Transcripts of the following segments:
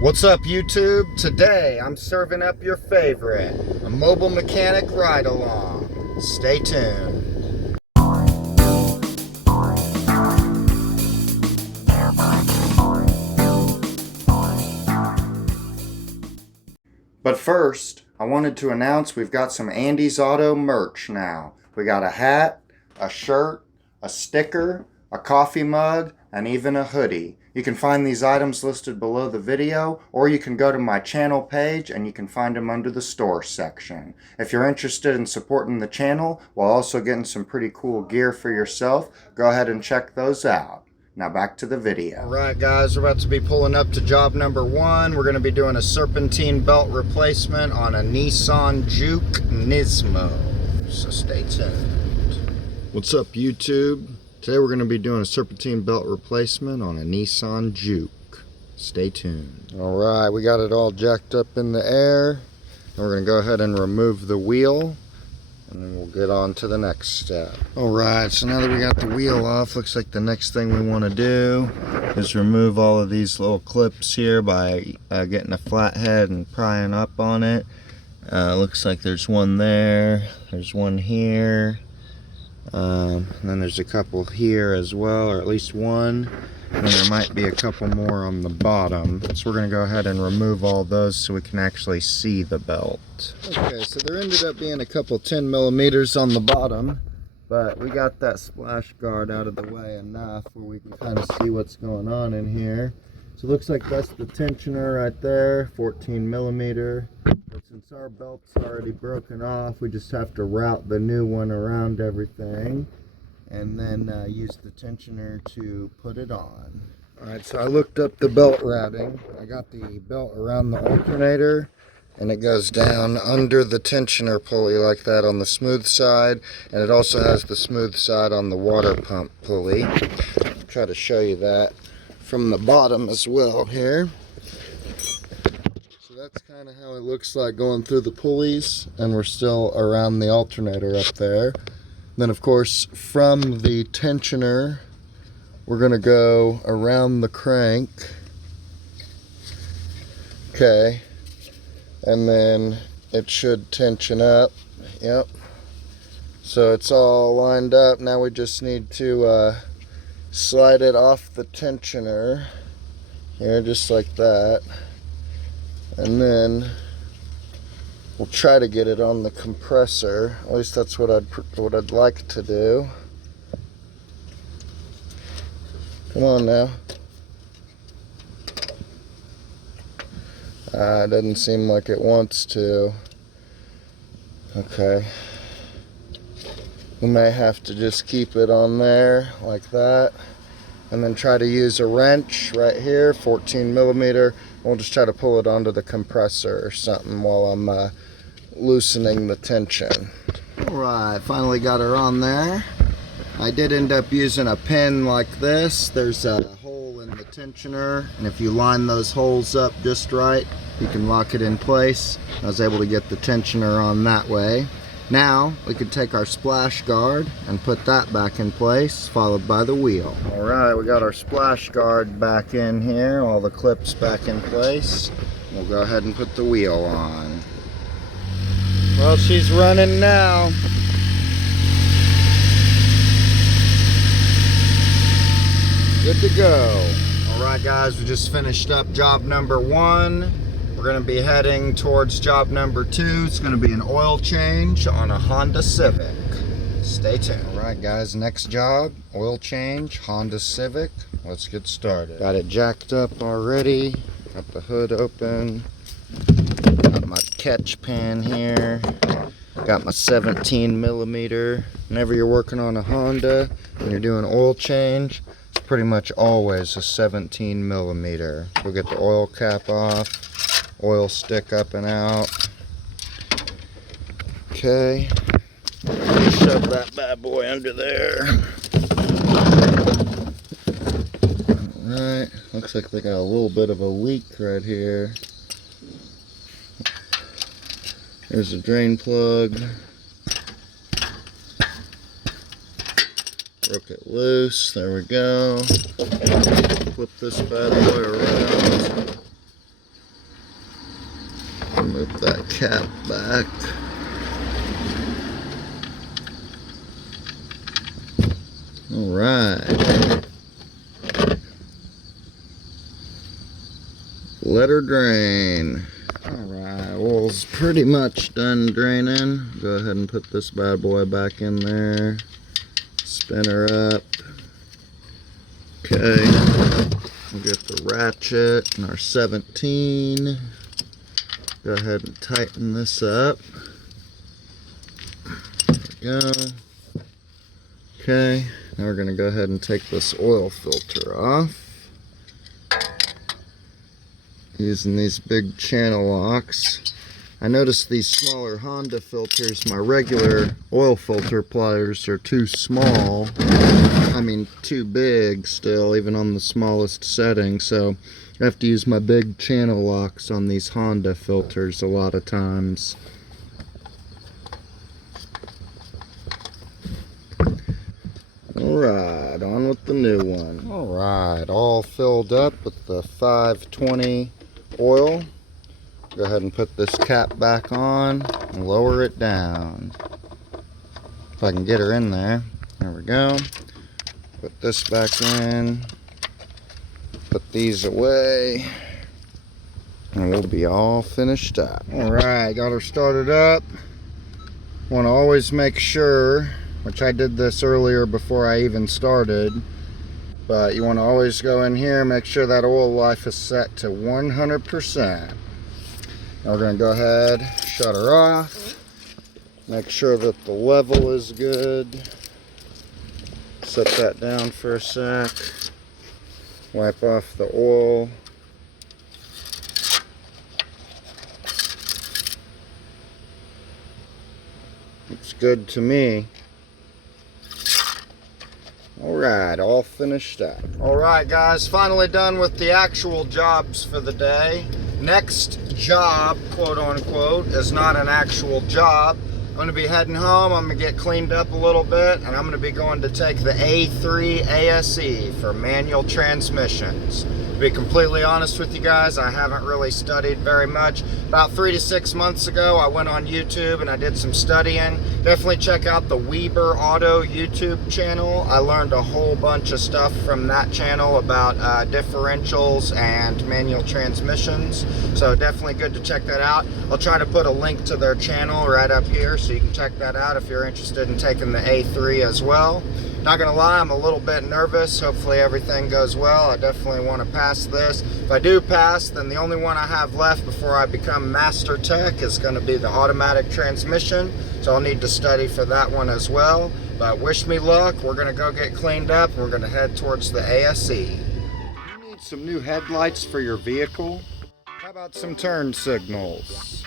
What's up, YouTube? Today I'm serving up your favorite, a mobile mechanic ride-along. Stay tuned. But first, I wanted to announce we've got some Andy's Auto merch now. We got a hat, a shirt, a sticker, a coffee mug, and even a hoodie. You can find these items listed below the video, or you can go to my channel page and you can find them under the store section. If you're interested in supporting the channel while also getting some pretty cool gear for yourself, go ahead and check those out. Now back to the video. Alright guys, we're about to be pulling up to job number 1. We're going to be doing a serpentine belt replacement on a Nissan Juke Nismo. So stay tuned. What's up, YouTube? Today we're going to be doing a serpentine belt replacement on a Nissan Juke. Stay tuned. Alright, we got it all jacked up in the air. And we're going to go ahead and remove the wheel. And then we'll get on to the next step. Alright, so now that we got the wheel off, looks like the next thing we want to do is remove all of these little clips here by getting a flathead and prying up on it. Looks like there's one there, there's one here, and then there's a couple here as well, or at least one. And there might be a couple more on the bottom. So we're going to go ahead and remove all those so we can actually see the belt. Okay, so there ended up being a couple 10mm on the bottom, but we got that splash guard out of the way enough where we can kind of see what's going on in here. So it looks like that's the tensioner right there, 14mm. But since our belt's already broken off, we just have to route the new one around everything and then use the tensioner to put it on. Alright, so I looked up the belt routing. I got the belt around the alternator, and it goes down under the tensioner pulley like that on the smooth side, and it also has the smooth side on the water pump pulley. I'll try to show you that from the bottom as well here. So that's kind of how it looks like going through the pulleys, and we're still around the alternator up there. Then of course from the tensioner we're going to go around the crank, okay, and then it should tension up. Yep, so it's all lined up. Now we just need to slide it off the tensioner here, just like that, and then we'll try to get it on the compressor. At least that's what I'd like to do. Come on now. It doesn't seem like it wants to. Okay. We may have to just keep it on there like that, and then try to use a wrench right here, 14mm. We'll just try to pull it onto the compressor or something while I'm loosening the tension. Alright, finally got her on there. I did end up using a pin like this. There's a hole in the tensioner, and if you line those holes up just right, you can lock it in place. I was able to get the tensioner on that way. Now we could take our splash guard and put that back in place, followed by the wheel. Alright, we got our splash guard back in here, all the clips back in place. We'll go ahead and put the wheel on. Well, she's running now. Good to go. Alright guys, we just finished up job number 1. We're going to be heading towards job number 2. It's going to be an oil change on a Honda Civic. Stay tuned. Alright guys, next job, oil change, Honda Civic. Let's get started. Got it jacked up already. Got the hood open. Got my catch pan here. Got my 17mm. Whenever you're working on a Honda and you're doing oil change, it's pretty much always a 17mm. We'll get the oil cap off, oil stick up and out. Okay, shove that bad boy under there. Alright, looks like they got a little bit of a leak right here. There's a drain plug. Broke it loose. There we go. Flip this bad boy around. Move that cap back. All right. Let her drain. Alright, oil's pretty much done draining. Go ahead and put this bad boy back in there. Spin her up. Okay. We'll get the ratchet and our 17. Go ahead and tighten this up. There we go. Okay, now we're going to go ahead and take this oil filter off. Using these big channel locks. I noticed these smaller Honda filters, my regular oil filter pliers are too small. I mean too big still, even on the smallest setting, so I have to use my big channel locks on these Honda filters a lot of times. Alright, on with the new one. Alright, all filled up with the 520 oil. Go ahead and put this cap back on and lower it down. If I can get her in there. There we go. Put this back in. Put these away. And we'll be all finished up. Alright, got her started up. Want to always make sure, which I did this earlier before I even started, but you want to always go in here, make sure that oil life is set to 100%. Now we're going to go ahead, shut her off, make sure that the level is good. Set that down for a sec. Wipe off the oil. Looks good to me. Alright, all finished up. Alright guys, finally done with the actual jobs for the day. Next job, quote unquote, is not an actual job. I'm going to be heading home, I'm going to get cleaned up a little bit, and I'm going to be going to take the A3 ASE for manual transmissions. To be completely honest with you guys, I haven't really studied very much. About 3 to 6 months ago, I went on YouTube and I did some studying. Definitely check out the Weber Auto YouTube channel. I learned a whole bunch of stuff from that channel about differentials and manual transmissions. So definitely good to check that out. I'll try to put a link to their channel right up here so you can check that out if you're interested in taking the A3 as well. Not gonna lie, I'm a little bit nervous. Hopefully everything goes well. I definitely want to pass this. If I do pass, then the only one I have left before I become master tech is going to be the automatic transmission. So I'll need to study for that one as well. But wish me luck. We're gonna go get cleaned up and we're gonna head towards the ASE. You need some new headlights for your vehicle? How about some turn signals?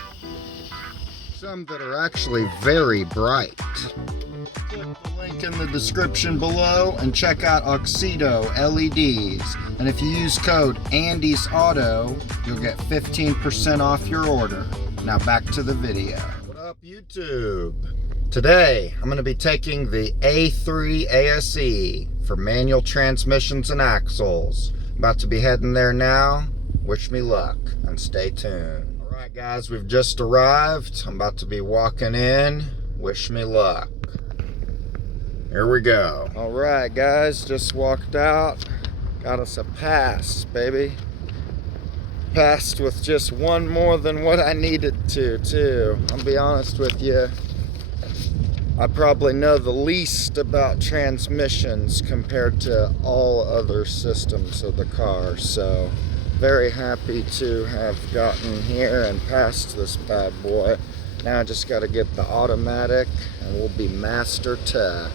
Some that are actually very bright. Click the link in the description below and check out Auxito LEDs. And if you use code ANDY'sAuto, you'll get 15% off your order. Now back to the video. What up, YouTube? Today, I'm going to be taking the A3 ASE for manual transmissions and axles. About to be heading there now. Wish me luck and stay tuned. Alright guys, we've just arrived. I'm about to be walking in. Wish me luck. Here we go. Alright guys, just walked out. Got us a pass, baby. Passed with just one more than what I needed to, too. I'll be honest with you. I probably know the least about transmissions compared to all other systems of the car. So, very happy to have gotten here and passed this bad boy. Now I just got to get the automatic and we'll be master tech.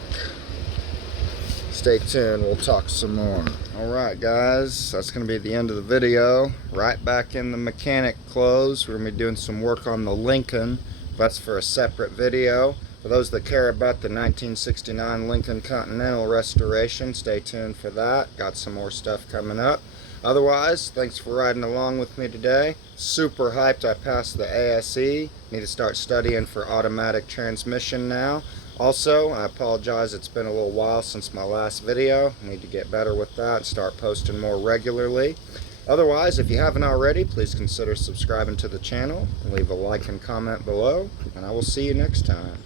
Stay tuned, we'll talk some more. Alright guys, that's going to be the end of the video. Right back in the mechanic clothes. We're going to be doing some work on the Lincoln. That's for a separate video. For those that care about the 1969 Lincoln Continental restoration, stay tuned for that. Got some more stuff coming up. Otherwise, thanks for riding along with me today. Super hyped I passed the ASE. Need to start studying for automatic transmission now. Also, I apologize, it's been a little while since my last video. I need to get better with that, start posting more regularly. Otherwise, if you haven't already, please consider subscribing to the channel and leave a like and comment below, and I will see you next time.